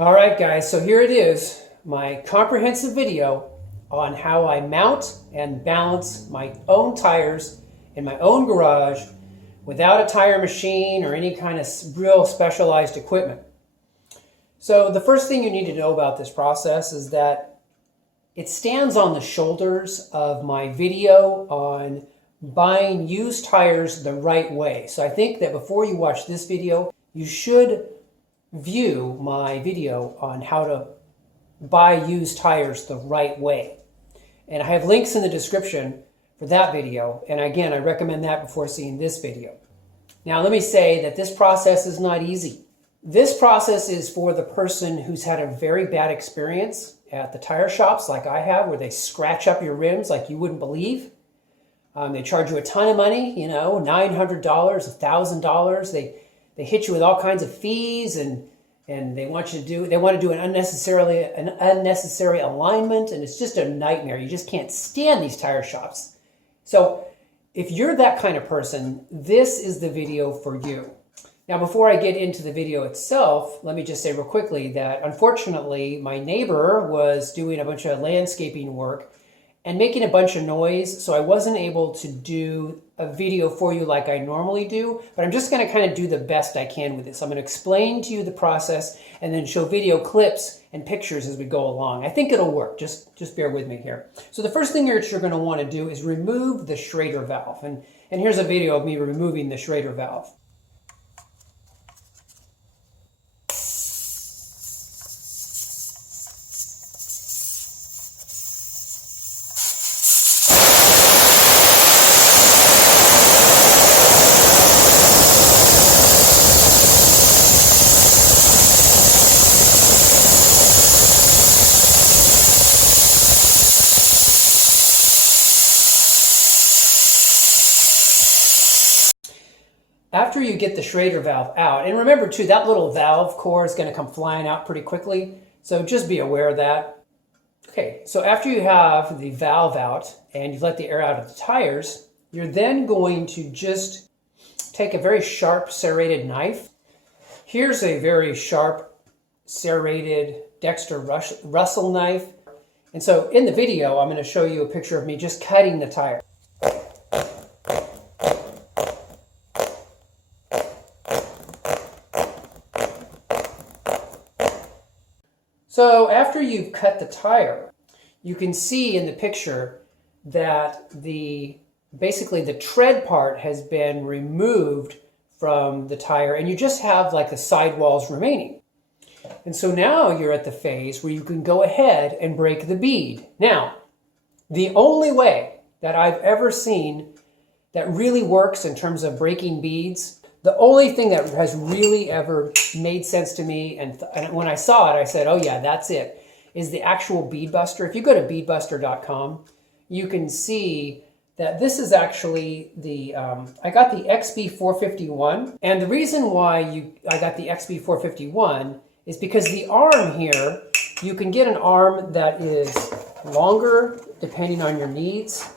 All right, guys, so here it is, my comprehensive video on how I mount and balance my own tires in my own garage without a tire machine or any kind of real specialized equipment. So the first thing you need to know about this process is that it stands on the shoulders of my video on buying used tires the right way. So I think that before you watch this video, you should view my video on how to buy used tires the right way. And I have links in the description for that video. And again, I recommend that before seeing this video. Now, let me say that this process is not easy. This process is for the person who's had a very bad experience at the tire shops like I have, where they scratch up your rims like you wouldn't believe. They charge you a ton of money, $900, $1,000. They hit you with all kinds of fees, and they want to do an unnecessary alignment, and it's just a nightmare. You just can't stand these tire shops. So if you're that kind of person, this is the video for you. Now, before I get into the video itself, let me just say real quickly that unfortunately my neighbor was doing a bunch of landscaping work and making a bunch of noise, so I wasn't able to do a video for you like I normally do, but I'm just going to kind of do the best I can with this. I'm going to explain to you the process and then show video clips and pictures as we go along. I think it'll work. Just bear with me here. So the first thing you're going to want to do is remove the Schrader valve. And here's a video of me removing the Schrader valve. After you get the Schrader valve out, and remember too, that little valve core is going to come flying out pretty quickly, so just be aware of that. Okay, so after you have the valve out and you've let the air out of the tires, you're then going to just take a very sharp serrated knife. Here's a very sharp serrated Dexter Russell knife. And so in the video, I'm going to show you a picture of me just cutting the tire. So after you've cut the tire, you can see in the picture that basically the tread part has been removed from the tire, and you just have like the sidewalls remaining. And so now you're at the phase where you can go ahead and break the bead. Now, the only way that I've ever seen that really works in terms of breaking beads, the only thing that has really ever made sense to me, and when I saw it, I said, oh yeah, that's it, is the actual Bead Buster. If you go to beadbuster.com, you can see that this is actually I got the XB451. And the reason why I got the XB451 is because the arm here, you can get an arm that is longer depending on your needs.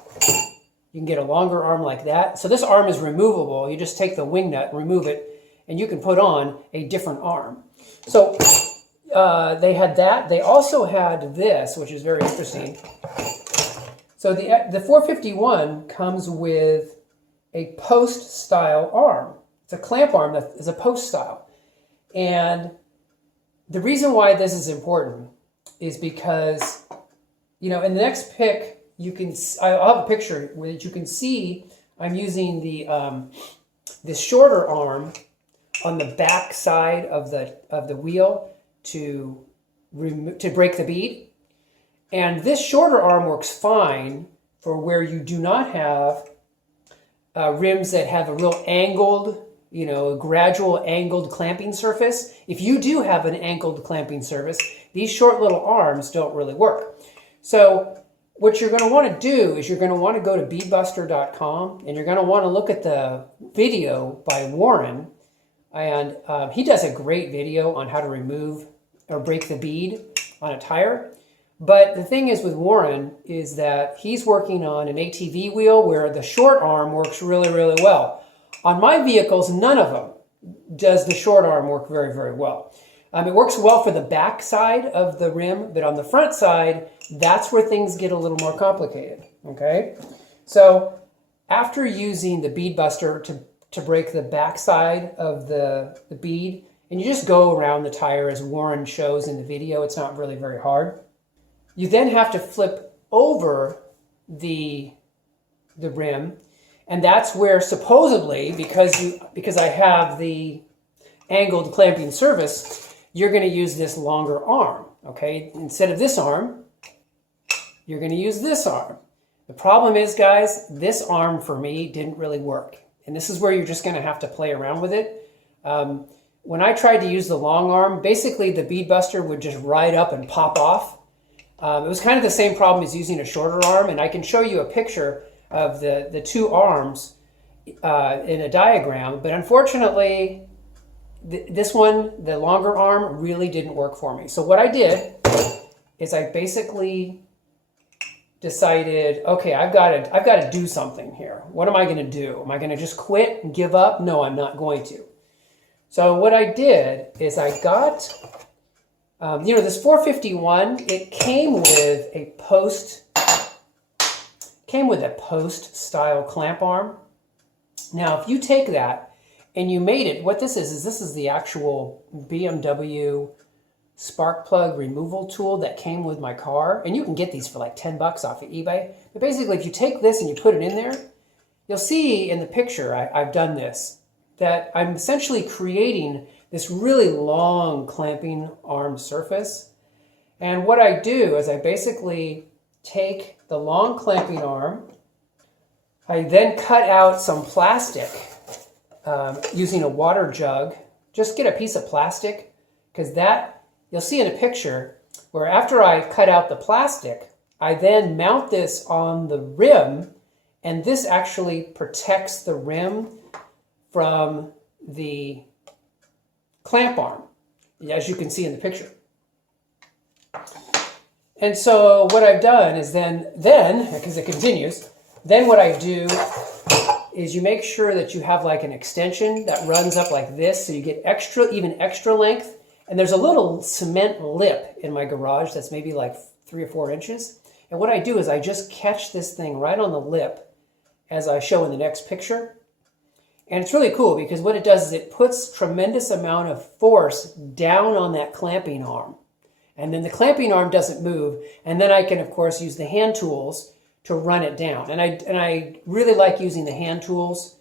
You can get a longer arm like that. So this arm is removable. You just take the wing nut, remove it, and you can put on a different arm. So they had that. They also had this, which is very interesting. So the 451 comes with a post-style arm. It's a clamp arm that is a post-style. And the reason why this is important is because, in the next pic, I'll have a picture where you can see I'm using the shorter arm on the back side of the wheel to break the bead. And this shorter arm works fine for where you do not have rims that have a real angled, a gradual angled clamping surface. If you do have an angled clamping surface, these short little arms don't really work. So what you're going to want to do is you're going to want to go to beadbuster.com, and you're going to want to look at the video by Warren. And he does a great video on how to remove or break the bead on a tire. But the thing is with Warren is that he's working on an ATV wheel where the short arm works really, really well. On my vehicles, none of them does the short arm work very, very well. It works well for the back side of the rim, but on the front side, that's where things get a little more complicated, okay? So after using the Bead Buster to break the back side of the bead, and you just go around the tire as Warren shows in the video, it's not really very hard. You then have to flip over the rim, and that's where supposedly, because I have the angled clamping surface, you're going to use this longer arm, okay? Instead of this arm, you're going to use this arm. The problem is, guys, this arm for me didn't really work. And this is where you're just going to have to play around with it. When I tried to use the long arm, basically the Bead Buster would just ride up and pop off. It was kind of the same problem as using a shorter arm, and I can show you a picture of the two arms in a diagram, but unfortunately, this one, the longer arm, really didn't work for me. So what I did is I basically decided, okay, I've got to do something here. What am I going to do? Am I going to just quit and give up? No, I'm not going to. So what I did is I got, this 451, it came with a post style clamp arm. Now, if you take that and you made it, what this is the actual BMW spark plug removal tool that came with my car. And you can get these for like 10 bucks off of eBay. But basically, if you take this and you put it in there, you'll see in the picture, I've done this, that I'm essentially creating this really long clamping arm surface. And what I do is I basically take the long clamping arm, I then cut out some plastic using a water jug. Just get a piece of plastic, because that, you'll see in a picture where after I cut out the plastic, I then mount this on the rim, and this actually protects the rim from the clamp arm, as you can see in the picture. And so what I've done is then because it continues, then what I do is you make sure that you have like an extension that runs up like this, so you get even extra length. And there's a little cement lip in my garage that's maybe like 3 or 4 inches. And what I do is I just catch this thing right on the lip, as I show in the next picture. And it's really cool because what it does is it puts tremendous amount of force down on that clamping arm. And then the clamping arm doesn't move. And then I can, of course, use the hand tools to run it down. And I really like using the hand tools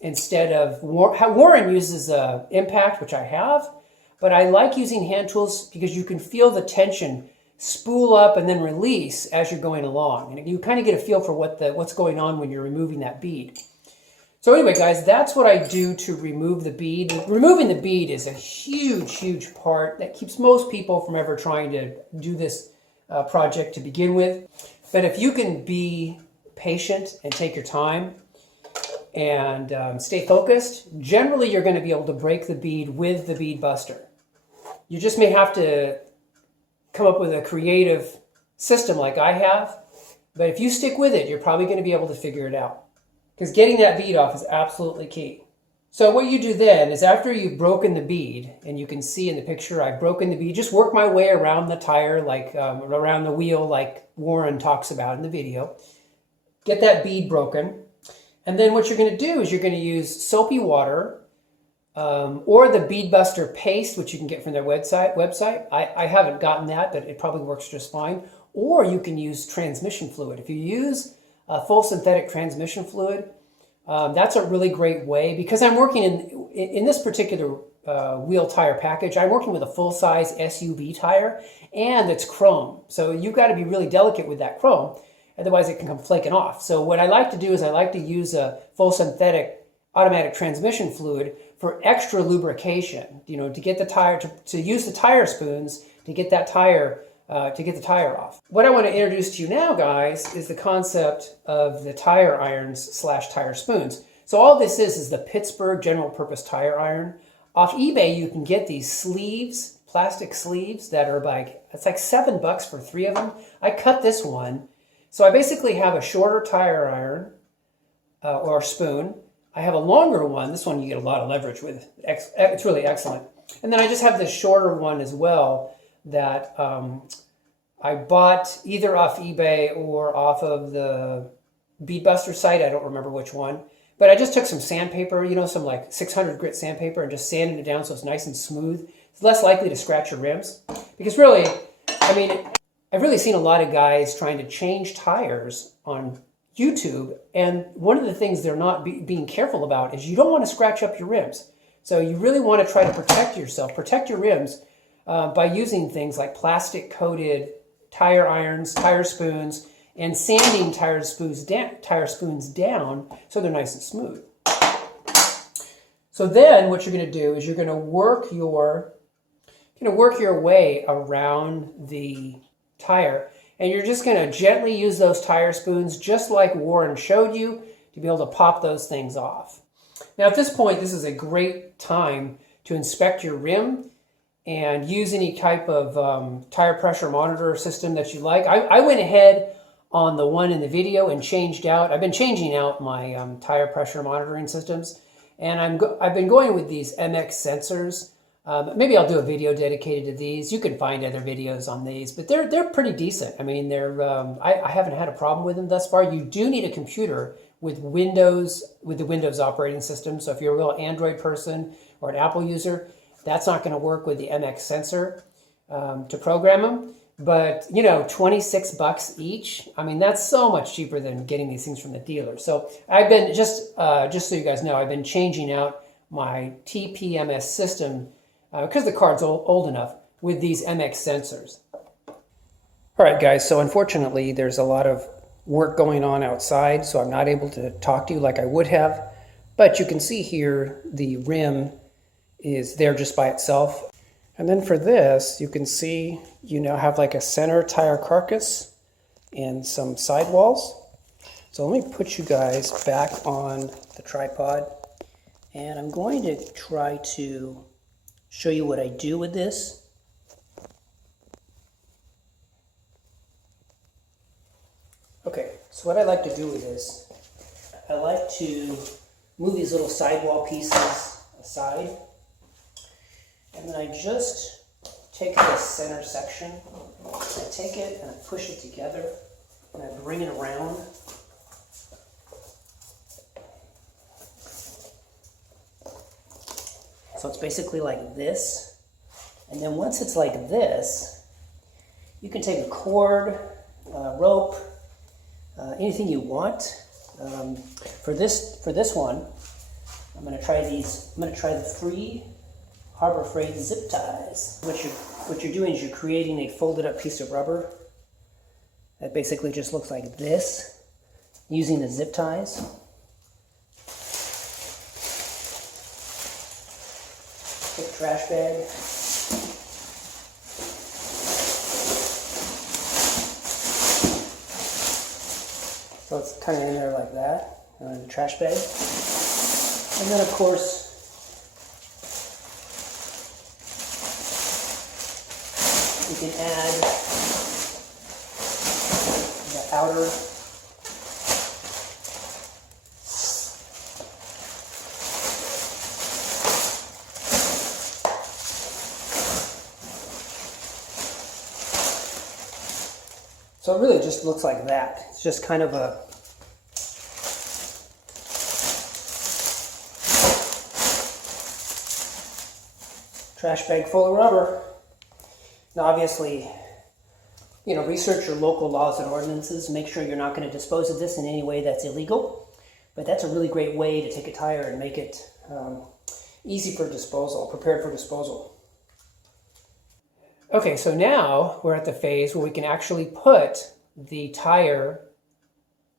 instead of Warren uses impact, which I have, but I like using hand tools because you can feel the tension spool up and then release as you're going along, and you kind of get a feel for what's going on when you're removing that bead. So anyway, guys, that's what I do to remove the bead. Removing the bead is a huge part that keeps most people from ever trying to do this project to begin with. But if you can be patient and take your time and stay focused, generally you're going to be able to break the bead with the Bead Buster. You just may have to come up with a creative system like I have, but if you stick with it, you're probably going to be able to figure it out. Because getting that bead off is absolutely key. So what you do then is after you've broken the bead, and you can see in the picture I've broken the bead, just work my way around the tire, like around the wheel like Warren talks about in the video. Get that bead broken. And then what you're going to do is you're going to use soapy water or the Bead Buster paste, which you can get from their website. I haven't gotten that, but it probably works just fine. Or you can use transmission fluid. If you use full synthetic transmission fluid, that's a really great way, because I'm working in this particular wheel tire package, I'm working with a full-size SUV tire, and it's chrome. So you've got to be really delicate with that chrome, otherwise it can come flaking off. So what I like to do is I like to use a full synthetic automatic transmission fluid for extra lubrication, to get the tire, to use the tire spoons to get that tire off. What I want to introduce to you now, guys, is the concept of the tire irons / tire spoons. So all this is the Pittsburgh general purpose tire iron. Off eBay, you can get these sleeves, plastic sleeves that are it's like $7 for 3 of them. I cut this one. So I basically have a shorter tire iron or spoon. I have a longer one. This one you get a lot of leverage with. It's really excellent. And then I just have this shorter one as well that I bought either off eBay or off of the Bead Buster site. I don't remember which one. But I just took some sandpaper, you know, some like 600 grit sandpaper, and just sanded it down so it's nice and smooth. It's less likely to scratch your rims. Because really, I mean, I've really seen a lot of guys trying to change tires on YouTube, and one of the things they're not being careful about is you don't want to scratch up your rims. So you really want to try to protect yourself, protect your rims by using things like plastic-coated tire irons, tire spoons, and sanding tire spoons down so they're nice and smooth. So then what you're going to do is you're going to work your way around the tire. And you're just going to gently use those tire spoons, just like Warren showed you, to be able to pop those things off. Now at this point, this is a great time to inspect your rim and use any type of tire pressure monitor system that you like. I went ahead on the one in the video and I've been changing out my tire pressure monitoring systems. And I've been going with these MX sensors. Maybe I'll do a video dedicated to these. You can find other videos on these, but they're pretty decent. I mean, I haven't had a problem with them thus far. You do need a computer with the Windows operating system. So if you're a real Android person or an Apple user, that's not going to work with the MX sensor to program them. But you know, $26 each. I mean, that's so much cheaper than getting these things from the dealer. So I've been just so you guys know, I've been changing out my TPMS system because the card's old enough with these MX sensors. All right, guys, so unfortunately, there's a lot of work going on outside, so I'm not able to talk to you like I would have. But you can see here, the rim is there just by itself. And then for this, you can see you now have like a center tire carcass and some sidewalls. So let me put you guys back on the tripod, and I'm going to try to show you what I do with this. Okay, so what I like to do with this, I like to move these little sidewall pieces aside, and then I just take this center section, I take it and I push it together, and I bring it around. So it's basically like this. And then once it's like this, you can take a cord, rope, anything you want. For this one, I'm going to try these. I'm going to try the free Harbor Freight zip ties. What you're doing is you're creating a folded up piece of rubber that basically just looks like this, using the zip ties. Take a trash bag. So it's kind of in there like that, in the trash bag. And then of course, you can add the outer So it really just looks like that. It's just kind of a trash bag full of rubber. Now obviously, you know, research your local laws and ordinances. Make sure you're not going to dispose of this in any way that's illegal. But that's a really great way to take a tire and make it easy for disposal, prepared for disposal. Okay, so now we're at the phase where we can actually put the tire,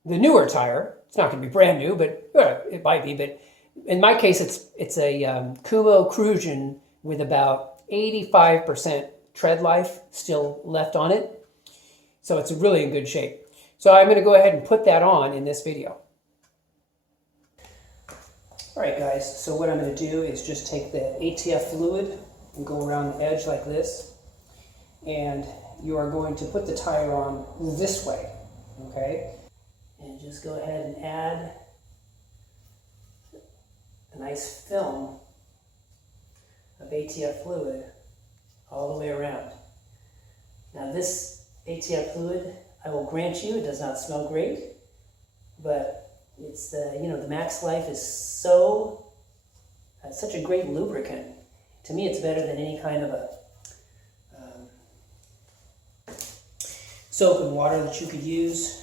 the newer tire, it's not going to be brand new, but it might be, but in my case, it's a Kumo Cruisin with about 85% tread life still left on it. So it's really in good shape. So I'm going to go ahead and put that on in this video. All right, guys, so what I'm going to do is just take the ATF fluid and go around the edge like this. And you are going to put the tire on this way, okay? And just go ahead and add a nice film of ATF fluid all the way around. Now this ATF fluid, I will grant you, it does not smell great, but it's the Max Life is such a great lubricant. To me, it's better than any kind of a soap and water that you could use.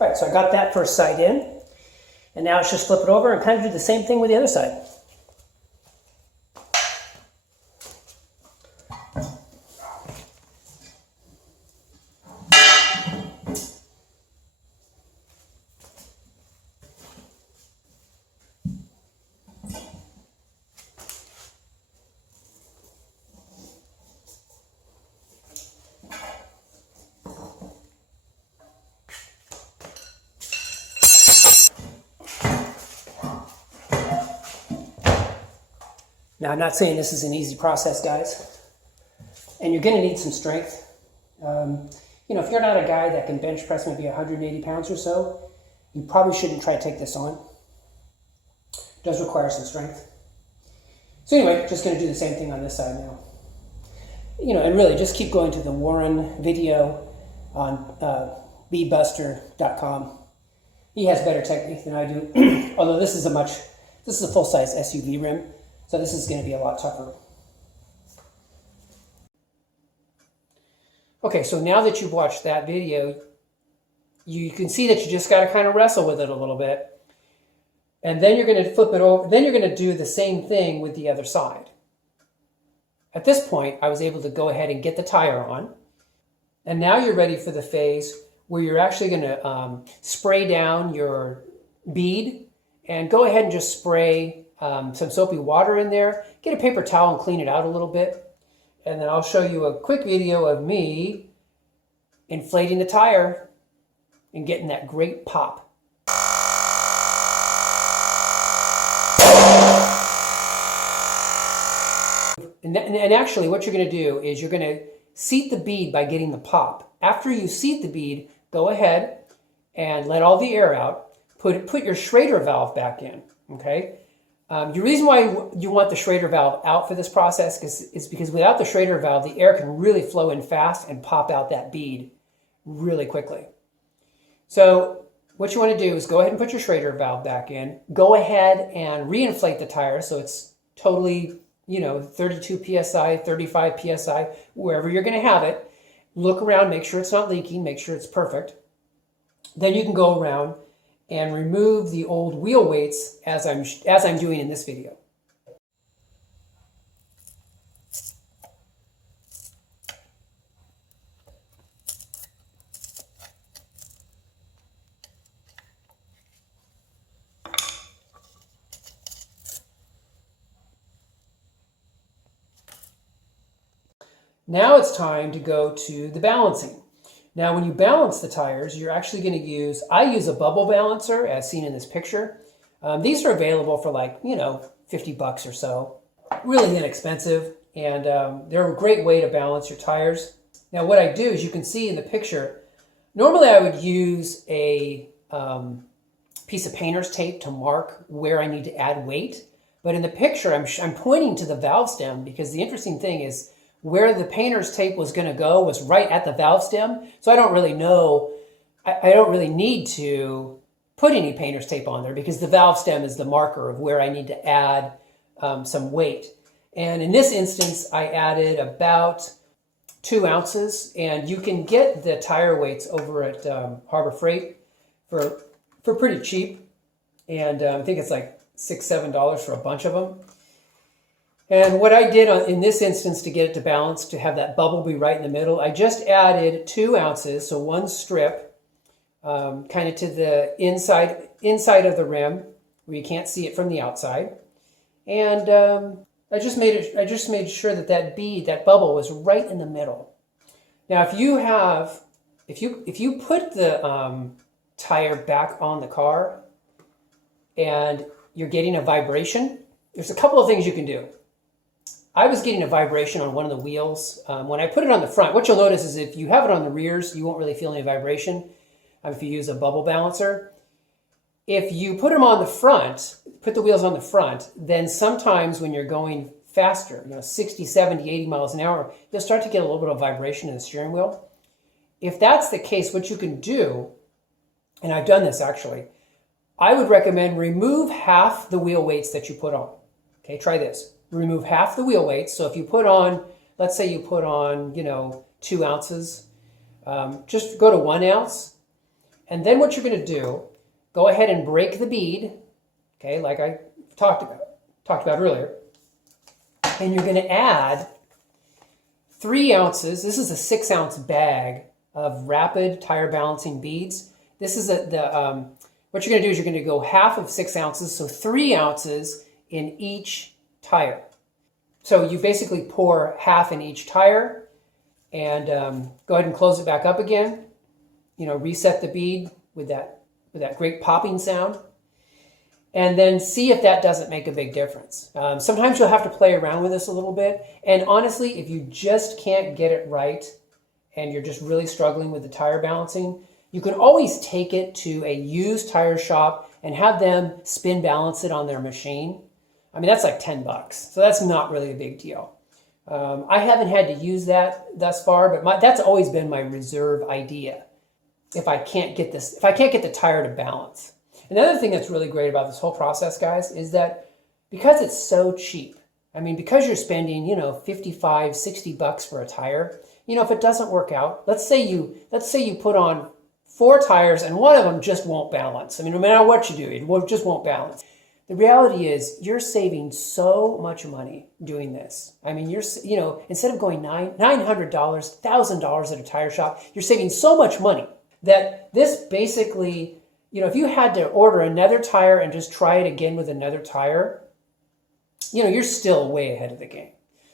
All right, so I got that first side in, and now it's just flip it over and kind of do the same thing with the other side. Now, I'm not saying this is an easy process, guys, and you're going to need some strength. If you're not a guy that can bench press maybe 180 pounds or so, you probably shouldn't try to take this on. It does require some strength. So anyway, just going to do the same thing on this side now. And really just keep going to the Warren video on beadbuster.com. He has better technique than I do, although this is a full-size SUV rim. So this is going to be a lot tougher. Okay, so now that you've watched that video, you can see that you just got to kind of wrestle with it a little bit. And then you're going to flip it over. Then you're going to do the same thing with the other side. At this point, I was able to go ahead and get the tire on. And now you're ready for the phase where you're actually going to spray down your bead and go ahead and just spray some soapy water in there. Get a paper towel and clean it out a little bit. And then I'll show you a quick video of me inflating the tire and getting that great pop. And actually what you're going to do is you're going to seat the bead by getting the pop. After you seat the bead, go ahead and let all the air out. Put your Schrader valve back in, okay? The reason why you want the Schrader valve out for this process is because without the Schrader valve, the air can really flow in fast and pop out that bead really quickly. So what you want to do is go ahead and put your Schrader valve back in. Go ahead and reinflate the tire so it's totally, 32 psi, 35 psi, wherever you're going to have it. Look around, make sure it's not leaking, make sure it's perfect. Then you can go around and remove the old wheel weights as I'm doing in this video. Now it's time to go to the balancing. Now, when you balance the tires, you're actually going to I use a bubble balancer as seen in this picture. These are available for like, 50 bucks or so. Really inexpensive, and they're a great way to balance your tires. Now, what I do, as you can see in the picture, normally I would use a piece of painter's tape to mark where I need to add weight. But in the picture, I'm pointing to the valve stem because the interesting thing is where the painter's tape was going to go was right at the valve stem. So I don't really know, I don't really need to put any painter's tape on there because the valve stem is the marker of where I need to add some weight. And in this instance, I added about 2 ounces, and you can get the tire weights over at Harbor Freight for pretty cheap. And I think it's like $6, $7 for a bunch of them. And what I did in this instance to get it to balance, to have that bubble be right in the middle, I just added 2 ounces, so 1 strip, kind of to the inside of the rim, where you can't see it from the outside. And I just made sure that that bubble was right in the middle. Now, if you put the tire back on the car and you're getting a vibration, there's a couple of things you can do. I was getting a vibration on one of the wheels. When I put it on the front, what you'll notice is if you have it on the rears, you won't really feel any vibration if you use a bubble balancer. If you put them on the front, put the wheels on the front, then sometimes when you're going faster, 60, 70, 80 miles an hour, you'll start to get a little bit of vibration in the steering wheel. If that's the case, what you can do, and I've done this actually, I would recommend remove half the wheel weights that you put on. Okay, try this. Remove half the wheel weights. So if you put on, let's say you put on, 2 ounces, just go to 1 ounce. And then what you're going to do, go ahead and break the bead, okay, like I talked about earlier. And you're going to add 3 ounces. This is a 6 ounce bag of rapid tire balancing beads. This is what you're going to do is you're going to go half of 6 ounces, so 3 ounces in each tire. So you basically pour half in each tire and go ahead and close it back up again. Reset the bead with that great popping sound. And then see if that doesn't make a big difference. Sometimes you'll have to play around with this a little bit. And honestly, if you just can't get it right and you're just really struggling with the tire balancing, you can always take it to a used tire shop and have them spin balance it on their machine. I mean, that's like 10 bucks. So that's not really a big deal. I haven't had to use that thus far, but that's always been my reserve idea. If I can't get the tire to balance. Another thing that's really great about this whole process, guys, is that because it's so cheap, I mean, because you're spending, 55, 60 bucks for a tire, if it doesn't work out, let's say you put on 4 tires and one of them just won't balance. I mean, no matter what you do, it just won't balance. The reality is you're saving so much money doing this. I mean, instead of going $900, $1,000 at a tire shop, you're saving so much money that this basically, if you had to order another tire and just try it again with another tire, you're still way ahead of the game.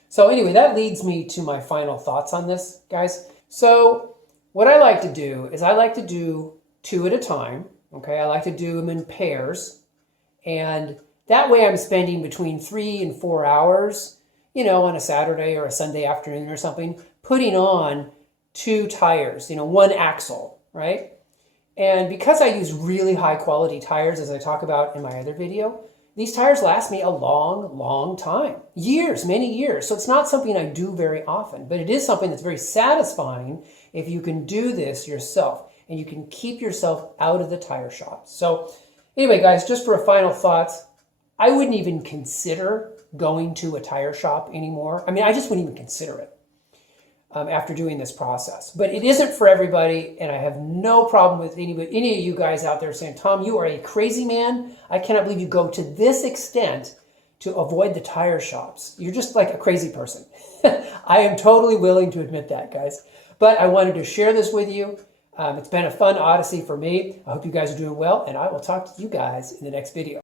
So anyway, that leads me to my final thoughts on this, guys. So what I like to do is I like to do 2 at a time. Okay, I like to do them in pairs. And that way I'm spending between 3 and 4 hours, on a Saturday or a Sunday afternoon or something, putting on 2 tires, 1 axle, right? And because I use really high quality tires, as I talk about in my other video, these tires last me a long, long time. Years, many years. So it's not something I do very often, but it is something that's very satisfying if you can do this yourself and you can keep yourself out of the tire shop. So anyway, guys, just for a final thoughts, I wouldn't even consider going to a tire shop anymore. I mean, I just wouldn't even consider it after doing this process. But it isn't for everybody, and I have no problem with any of you guys out there saying, Tom, you are a crazy man. I cannot believe you go to this extent to avoid the tire shops. You're just like a crazy person. I am totally willing to admit that, guys. But I wanted to share this with you. It's been a fun odyssey for me. I hope you guys are doing well, and I will talk to you guys in the next video.